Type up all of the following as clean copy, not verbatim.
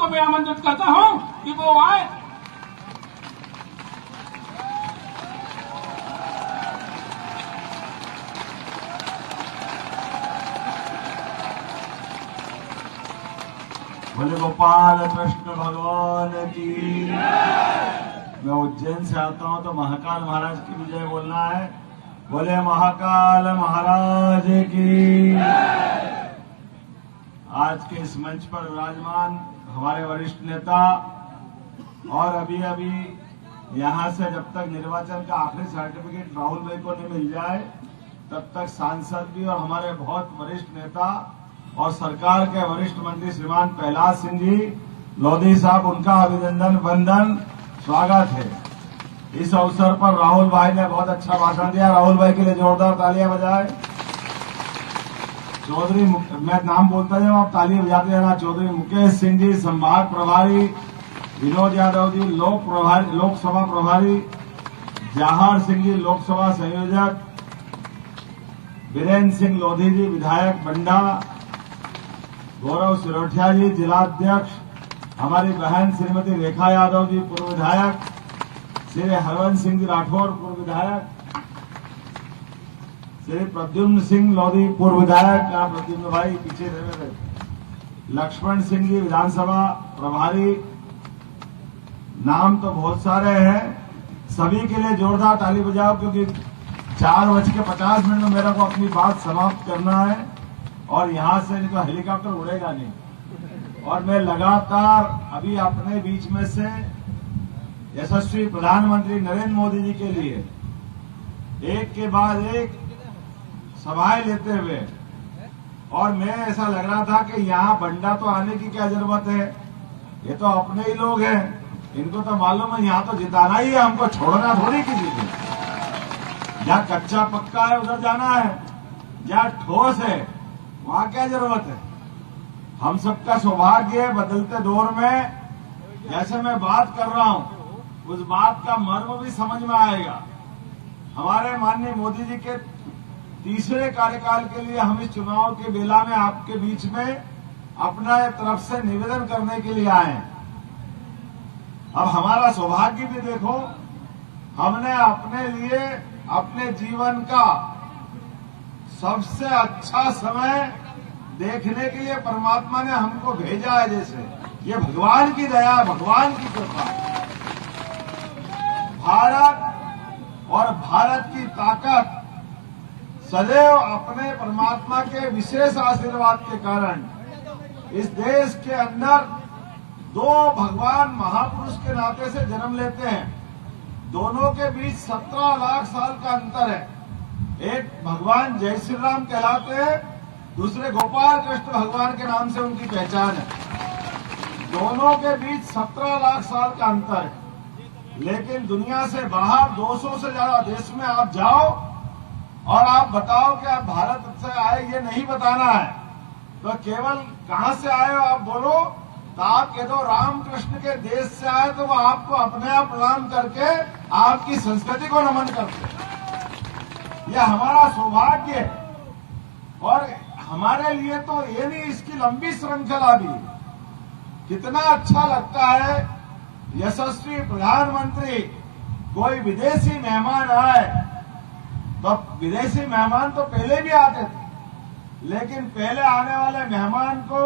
को मैं आमंत्रित करता हूं कि वो आए। बोले गोपाल कृष्ण भगवान की। मैं उज्जैन से आता हूं तो महाकाल महाराज की विजय बोलना है। बोले महाकाल महाराज की। आज के इस मंच पर विराजमान हमारे वरिष्ठ नेता और अभी अभी यहां से जब तक निर्वाचन का आखिरी सर्टिफिकेट राहुल भाई को नहीं मिल जाए तब तक सांसद भी और हमारे बहुत वरिष्ठ नेता और सरकार के वरिष्ठ मंत्री श्रीमान प्रहलाद सिंह जी लोधी साहब, उनका अभिनंदन वंदन स्वागत है। इस अवसर पर राहुल भाई ने बहुत अच्छा भाषण दिया। राहुल भाई के लिए जोरदार तालियां बजाएं। चौधरी, मैं नाम बोलता जाऊं, आप तालियां बजाते रहना। चौधरी मुकेश सिंह जी संभाग प्रभारी, विनोद यादव जी लोकसभा प्रभारी, जहार सिंह जी लोकसभा संयोजक, वीरेंद्र सिंह लोधी जी विधायक बंडा, गौरव सिरोठिया जी जिलाध्यक्ष, हमारी बहन श्रीमती रेखा यादव जी पूर्व विधायक, श्री हरवंश सिंह जी राठौर पूर्व विधायक, श्री प्रद्युम्न सिंह लोधी पूर्व विधायक, प्रद्युम्न भाई पीछे रहे, लक्ष्मण सिंह जी विधानसभा प्रभारी। नाम तो बहुत सारे हैं, सभी के लिए जोरदार ताली बजाओ क्योंकि 4:50 में मेरे को अपनी बात समाप्त करना है और यहां से नहीं तो हेलीकॉप्टर उड़ेगा नहीं। और मैं लगातार अभी अपने बीच में से यशस्वी प्रधानमंत्री नरेंद्र मोदी जी के लिए एक के बाद एक सभाएं लेते हुए, और मैं ऐसा लग रहा था कि यहाँ बंडा तो आने की क्या जरूरत है, ये तो अपने ही लोग हैं, इनको तो मालूम है यहाँ तो जिताना ही है, हमको छोड़ना थोड़ी किसी को। जहाँ कच्चा पक्का है उधर जाना है, जहाँ ठोस है वहां क्या जरूरत है। हम सबका सौभाग्य है बदलते दौर में जैसे मैं बात कर रहा हूं उस बात का मर्म भी समझ में आएगा। हमारे माननीय मोदी जी के तीसरे कार्यकाल के लिए हम इस चुनाव के बेला में आपके बीच में अपना तरफ से निवेदन करने के लिए आए हैं। अब हमारा सौभाग्य भी देखो, हमने अपने लिए अपने जीवन का सबसे अच्छा समय देखने के लिए परमात्मा ने हमको भेजा है। जैसे ये भगवान की दया, भगवान की कृपा। भारत और भारत की ताकत सदैव अपने परमात्मा के विशेष आशीर्वाद के कारण इस देश के अंदर दो भगवान महापुरुष के नाते से जन्म लेते हैं। दोनों के बीच 17 लाख साल का अंतर है। एक भगवान जय श्री राम कहलाते हैं, दूसरे गोपाल कृष्ण भगवान के नाम से उनकी पहचान है। दोनों के बीच 17 लाख साल का अंतर है। लेकिन दुनिया से बाहर 200 से ज्यादा देश में आप जाओ और आप बताओ कि आप भारत से आए, ये नहीं बताना है तो केवल कहां से आए हो आप बोलो तो आप कह दो रामकृष्ण के देश से आए तो वो आपको अपने आप प्रणाम करके आपकी संस्कृति को नमन करते हैं। यह हमारा सौभाग्य है। और हमारे लिए तो ये नहीं, इसकी लंबी श्रृंखला भी। कितना अच्छा लगता है यशस्वी प्रधानमंत्री कोई विदेशी मेहमान आए तो विदेशी मेहमान तो पहले भी आते थे, लेकिन पहले आने वाले मेहमान को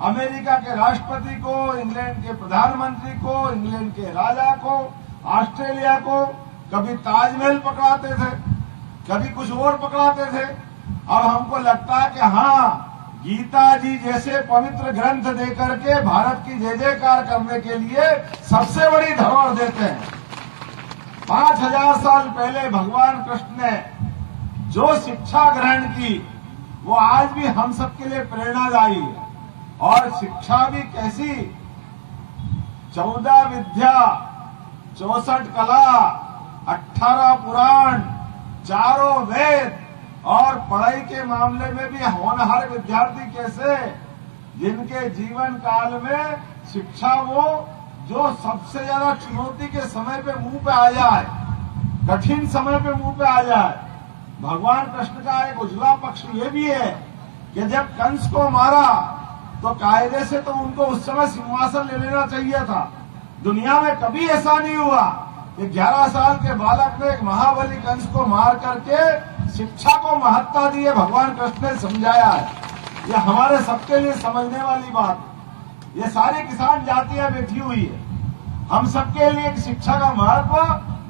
अमेरिका के राष्ट्रपति को, इंग्लैंड के प्रधानमंत्री को, इंग्लैंड के राजा को, ऑस्ट्रेलिया को कभी ताजमहल पकड़ाते थे, कभी कुछ और पकड़ाते थे। अब हमको लगता है कि हाँ, गीता जी जैसे पवित्र ग्रंथ देकर के भारत की जय जयकार करने के लिए सबसे बड़ी धरोहर देते हैं। 5000 साल पहले भगवान कृष्ण ने जो शिक्षा ग्रहण की वो आज भी हम सबके लिए प्रेरणादायी है। और शिक्षा भी कैसी, 14 विद्या, 64 कला, 18 पुराण, 4 वेद, और पढ़ाई के मामले में भी होनहार विद्यार्थी कैसे, जिनके जीवन काल में शिक्षा वो जो सबसे ज्यादा चुनौती के समय पे मुंह पे आ जाए, कठिन समय पे मुंह पे आ जाए। भगवान कृष्ण का एक उजला पक्ष ये भी है कि जब कंस को मारा तो कायदे से तो उनको उस समय सिंहासन ले लेना चाहिए था। दुनिया में कभी ऐसा नहीं हुआ कि 11 साल के बालक ने एक महाबली कंस को मार करके शिक्षा को महत्ता दी है। भगवान कृष्ण ने समझाया है। ये हमारे सबके लिए समझने वाली बात है। ये सारी किसान जातियां बैठी हुई है। हम सबके लिए शिक्षा का महत्व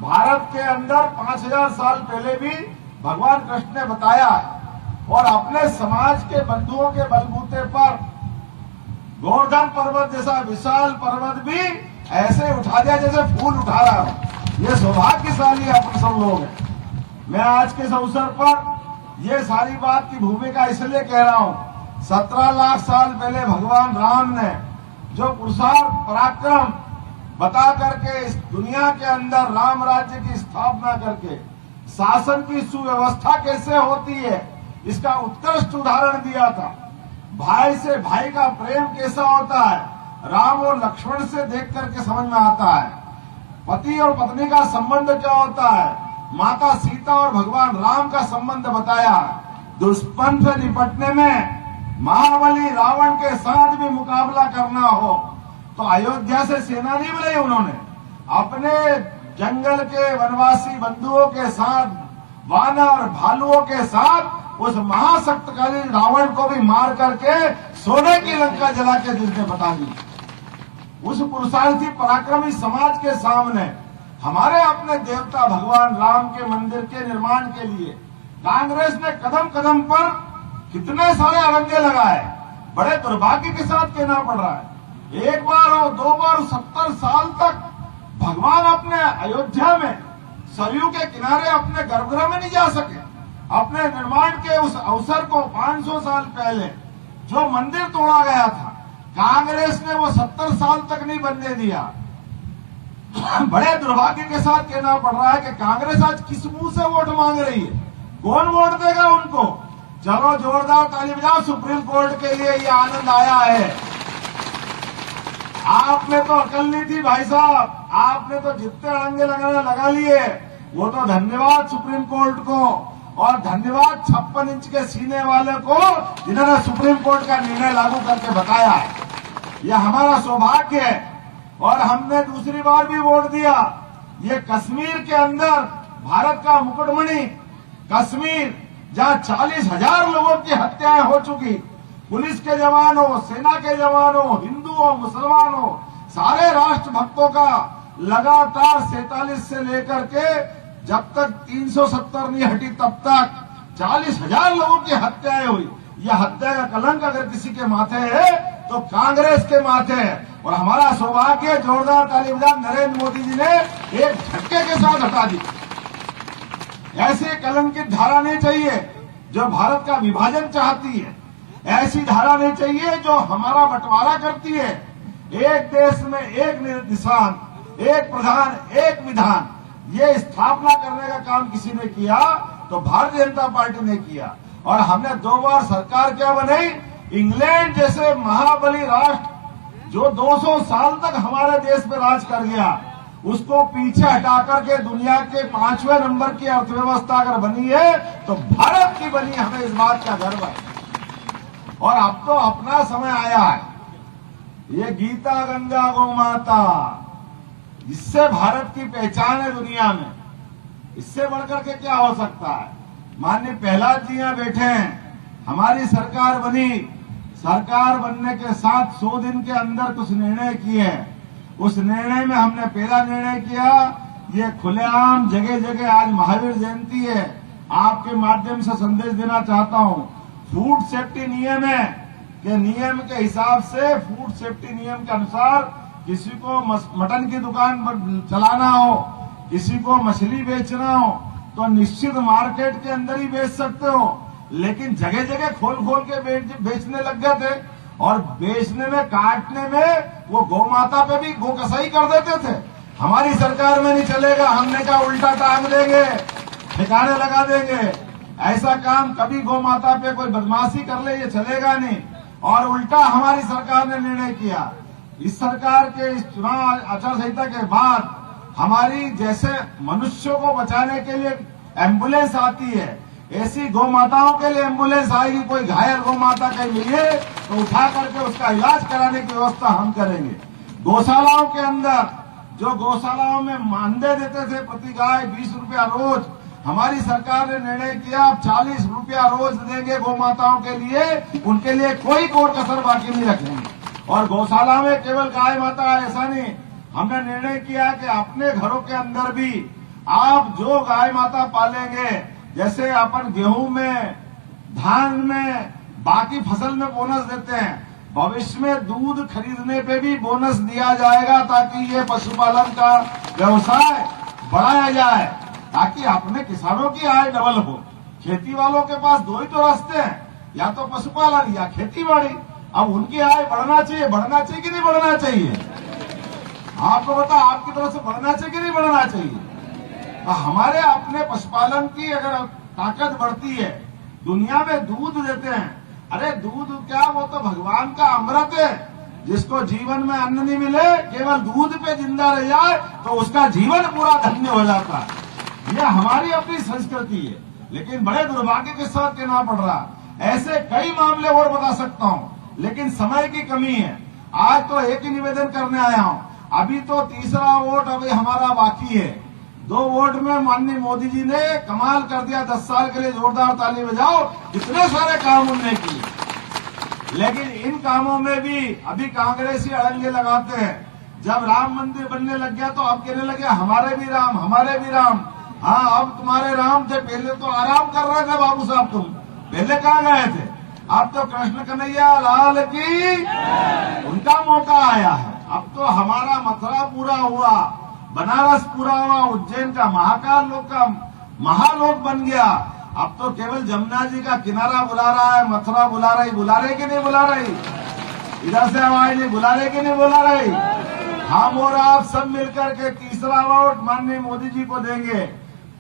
भारत के अंदर 5000 साल पहले भी भगवान कृष्ण ने बताया है। और अपने समाज के बंधुओं के बलबूते पर गोवर्धन पर्वत जैसा विशाल पर्वत भी ऐसे उठा दिया जैसे फूल उठा रहा हो। ये सौभाग्यशाली अपन सब लोग हैं। मैं आज के इस अवसर पर ये सारी बात की भूमिका इसलिए कह रहा हूं। 17 लाख साल पहले भगवान राम ने जो पुरुषार्थ पराक्रम बता करके इस दुनिया के अंदर राम राज्य की स्थापना करके शासन की सुव्यवस्था कैसे होती है इसका उत्कृष्ट उदाहरण दिया था। भाई से भाई का प्रेम कैसा होता है राम और लक्ष्मण से देख करके समझ में आता है। पति और पत्नी का संबंध क्या होता है माता सीता और भगवान राम का संबंध बताया। दुष्मन से निपटने में महाबली रावण के साथ भी मुकाबला करना हो तो अयोध्या से सेना नहीं बुलाई उन्होंने, अपने जंगल के वनवासी बंधुओं के साथ वानर और भालुओं के साथ उस महाशक्तिशाली रावण को भी मार करके सोने की लंका जला के जिसने बता दी। उस पुरुषार्थी पराक्रमी समाज के सामने हमारे अपने देवता भगवान राम के मंदिर के निर्माण के लिए कांग्रेस ने कदम कदम पर कितने सारे अरंगे लगाए। बड़े दुर्भाग्य के साथ कहना पड़ रहा है। एक बार और दो बार 70 साल तक भगवान अपने अयोध्या में सरयू के किनारे अपने गर्भगृह में नहीं जा सके। अपने निर्माण के उस अवसर को 500 साल पहले जो मंदिर तोड़ा गया था कांग्रेस ने वो 70 साल तक नहीं बनने दिया। बड़े दुर्भाग्य के साथ कहना पड़ रहा है कि कांग्रेस आज किस मुंह से वोट मांग रही है, कौन वोट देगा उनको। चलो जोरदार ताली बजाओ। सुप्रीम कोर्ट के लिए ये आनंद आया है। आपने तो अकल नहीं थी भाई साहब, आपने तो जितने अड़ंगे लगाने लगा लिए। वो तो धन्यवाद सुप्रीम कोर्ट को और धन्यवाद 56 इंच के सीने वाले को जिन्होंने सुप्रीम कोर्ट का निर्णय लागू करके बताया है। यह हमारा सौभाग्य है। और हमने दूसरी बार भी वोट दिया। ये कश्मीर के अंदर भारत का मुकुटमणि कश्मीर जहां 40,000 लोगों की हत्याएं हो चुकी, पुलिस के जवानों, सेना के जवानों, हिंदुओं, मुसलमानों, सारे राष्ट्रभक्तों का लगातार 47 से लेकर के जब तक 370 नहीं हटी तब तक 40,000 लोगों की हत्याएं हुई। यह हत्या का कलंक अगर किसी के माथे है तो कांग्रेस के माथे है। और हमारा सौभाग्य जोरदार ताली बजा नरेंद्र मोदी जी ने एक झटके के साथ हटा दी। ऐसी कलंकित धारा नहीं चाहिए जो भारत का विभाजन चाहती है। ऐसी धारा नहीं चाहिए जो हमारा बंटवारा करती है। एक देश में एक निशान, एक प्रधान, एक विधान, ये स्थापना करने का काम किसी ने किया तो भारतीय जनता पार्टी ने किया। और हमने 2 बार सरकार क्या बनाई। इंग्लैंड जैसे महाबली राष्ट्र जो 200 साल तक हमारे देश में राज कर गया उसको पीछे हटा करके दुनिया के 5वें नंबर की अर्थव्यवस्था अगर बनी है तो भारत की बनी। हमें इस बात का गर्व है। और अब तो अपना समय आया है। ये गीता गंगा गौ माता, इससे भारत की पहचान है दुनिया में। इससे बढ़कर के क्या हो सकता है। माननीय प्रहलाद जी यहाँ बैठे हैं। हमारी सरकार बनी, सरकार बनने के साथ 100 दिन के अंदर कुछ निर्णय किए हैं। उस निर्णय में हमने पहला निर्णय किया, ये खुलेआम जगह जगह आज महावीर जयंती है, आपके माध्यम से संदेश देना चाहता हूँ। फूड सेफ्टी नियम है कि नियम के हिसाब से, फूड सेफ्टी नियम के अनुसार किसी को मटन की दुकान चलाना हो, किसी को मछली बेचना हो तो निश्चित मार्केट के अंदर ही बेच सकते हो। लेकिन जगह जगह खोल खोल के बेचने लग गए थे और बेचने में, काटने में वो गौ माता पे भी गो कसाई कर देते थे। हमारी सरकार में नहीं चलेगा। हमने कहा उल्टा टांग देंगे, ठिकाने लगा देंगे। ऐसा काम कभी गौ माता पे कोई बदमाशी कर ले ये चलेगा नहीं। और उल्टा हमारी सरकार ने निर्णय किया। इस सरकार के इस चुनाव आचार संहिता के बाद हमारी जैसे मनुष्यों को बचाने के लिए एम्बुलेंस आती है, ऐसी गौ माताओं के लिए एम्बुलेंस आएगी। कोई घायल गौ माता कहीं मिले तो उठा करके उसका इलाज कराने की व्यवस्था हम करेंगे। गौशालाओं के अंदर जो गौशालाओं में मानदेय देते थे प्रति गाय 20 रुपया रोज, हमारी सरकार ने निर्णय किया अब 40 रुपया रोज देंगे गौ माताओं के लिए, उनके लिए कोई कोर कसर बाकी नहीं रखेंगे। और गौशाला में केवल गाय माता ऐसा नहीं, हमने निर्णय किया कि अपने घरों के अंदर भी आप जो गाय माता पालेंगे, जैसे अपन गेहूं में, धान में, बाकी फसल में बोनस देते हैं, भविष्य में दूध खरीदने पे भी बोनस दिया जाएगा ताकि ये पशुपालन का व्यवसाय बढ़ाया जाए, ताकि अपने किसानों की आय डबल हो। खेती वालों के पास दो ही तो रास्ते हैं, या तो पशुपालन या खेती बाड़ी। अब उनकी आय बढ़ना चाहिए कि नहीं बढ़ना चाहिए? आपको बता, आपकी तरफ से बढ़ना चाहिए कि नहीं बढ़ना चाहिए? हमारे अपने पशुपालन की अगर ताकत बढ़ती है, दुनिया में दूध देते हैं, अरे दूध क्या, वो तो भगवान का अमृत है। जिसको जीवन में अन्न नहीं मिले, केवल दूध पे जिंदा रह जाए तो उसका जीवन पूरा धन्य हो जाता है। यह हमारी अपनी संस्कृति है, लेकिन बड़े दुर्भाग्य के साथ कहना पड़ रहा। ऐसे कई मामले और बता सकता हूं, लेकिन समय की कमी है। आज तो एक ही निवेदन करने आया हूं। अभी तो तीसरा वोट अभी हमारा बाकी है। 2 वोट में माननीय मोदी जी ने कमाल कर दिया। 10 साल के लिए जोरदार ताली बजाओ, कितने सारे काम उन्होंने किए। लेकिन इन कामों में भी अभी कांग्रेसी अड़ंगे लगाते हैं। जब राम मंदिर बनने लग गया तो अब कहने लगे हमारे भी राम, हमारे भी राम। हाँ, अब तुम्हारे राम थे, पहले तो आराम कर रहे थे बाबू साहब, तुम पहले कहाँ गए थे? अब तो कृष्ण कन्हैया लाल की उनका मौका आया है। अब तो हमारा मथुरा पूरा हुआ, बनारस पूरा हुआ, उज्जैन का महाकाल लोक का महालोक बन गया। अब तो केवल जमुना जी का किनारा बुला रहा है, मथुरा बुला रही। बुला रही कि नहीं बुला रही? इधर से आवाज नहीं, बुला रही कि नहीं बुला रही? हम और आप सब मिलकर के तीसरा वोट माननीय मोदी जी को देंगे।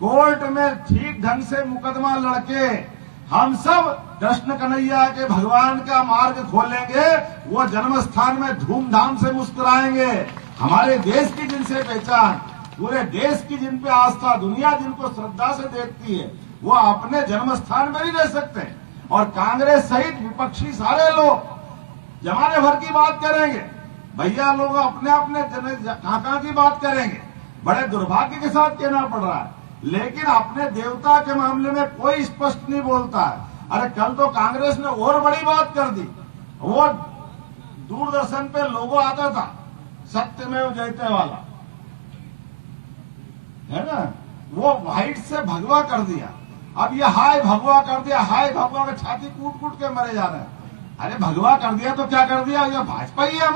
कोर्ट में ठीक ढंग से मुकदमा लड़के हम सब कृष्ण कन्हैया के भगवान का मार्ग खोलेंगे। वो जन्म स्थान में धूमधाम से मुस्कुराएंगे। हमारे देश की जिनसे पहचान, पूरे देश की जिन पे आस्था, दुनिया जिनको श्रद्धा से देखती है, वो अपने जन्म स्थान में नहीं रह सकते। और कांग्रेस सहित विपक्षी सारे लोग जमाने भर की बात करेंगे, भैया लोग अपने अपने कहाँ की बात करेंगे। बड़े दुर्भाग्य के साथ कहना पड़ रहा है, लेकिन अपने देवता के मामले में कोई स्पष्ट नहीं बोलता है। अरे कल तो कांग्रेस ने और बड़ी बात कर दी। वो दूरदर्शन पे लोगो आता था, सत्यमेव जयते वाला, है ना, वो व्हाइट से भगवा कर दिया। अब ये हाय भगवा कर दिया, हाय भगवा के छाती कूट कूट के मरे जा रहे हैं। अरे भगवा कर दिया तो क्या कर दिया? ये भाजपा ही है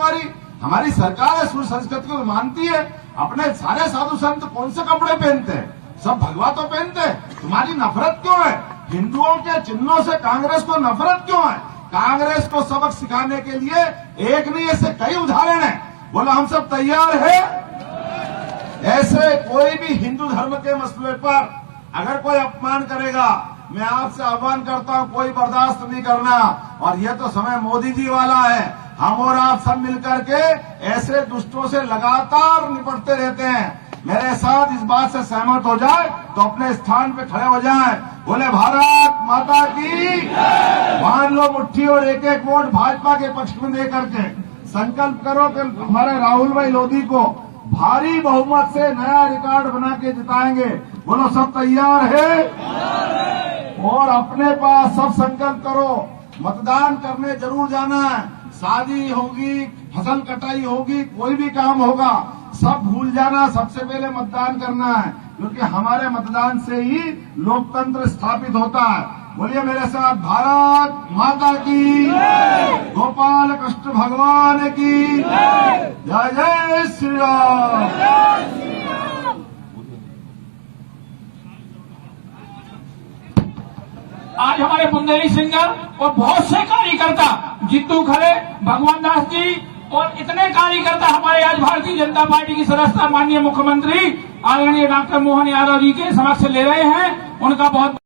हमारी सरकार है, सूर्य संस्कृति को मानती है। अपने सारे साधु संत कौन से कपड़े पहनते हैं? सब भगवा तो पहनते हैं। तुम्हारी नफरत क्यों है? हिंदुओं के चिन्हों से कांग्रेस को नफरत क्यों है? कांग्रेस को सबक सिखाने के लिए एक नहीं ऐसे कई उदाहरण है। बोला हम सब तैयार है। ऐसे कोई भी हिंदू धर्म के मसले पर अगर कोई अपमान करेगा, मैं आपसे आह्वान करता हूं, कोई बर्दाश्त नहीं करना। और ये तो समय मोदी जी वाला है। हम और आप सब मिलकर के ऐसे दुष्टों से लगातार निपटते रहते हैं। मेरे साथ इस बात से सहमत हो जाए तो अपने स्थान पे खड़े हो जाएं। बोले भारत माता की, बांध लो मुट्ठी और एक एक वोट भाजपा के पक्ष में दे करके संकल्प करो कि हमारे राहुल भाई लोधी को भारी बहुमत से नया रिकॉर्ड बना के जिताएंगे। बोलो सब तैयार है? और अपने पास सब संकल्प करो, मतदान करने जरूर जाना है। शादी होगी, फसल कटाई होगी, कोई भी काम होगा, सब भूल जाना, सबसे पहले मतदान करना है, क्योंकि हमारे मतदान से ही लोकतंत्र स्थापित होता है। बोलिए मेरे साथ, भारत माता की, गोपाल कृष्ण भगवान की जय। जय श्री राम। आज हमारे बुंदेली सिंगर और बहुत से कार्यकर्ता, जितू खरे, भगवान दास जी और इतने कार्यकर्ता हमारे आज भारतीय जनता पार्टी की सदस्यता माननीय मुख्यमंत्री आदरणीय डॉक्टर मोहन यादव जी के समक्ष ले रहे हैं। उनका बहुत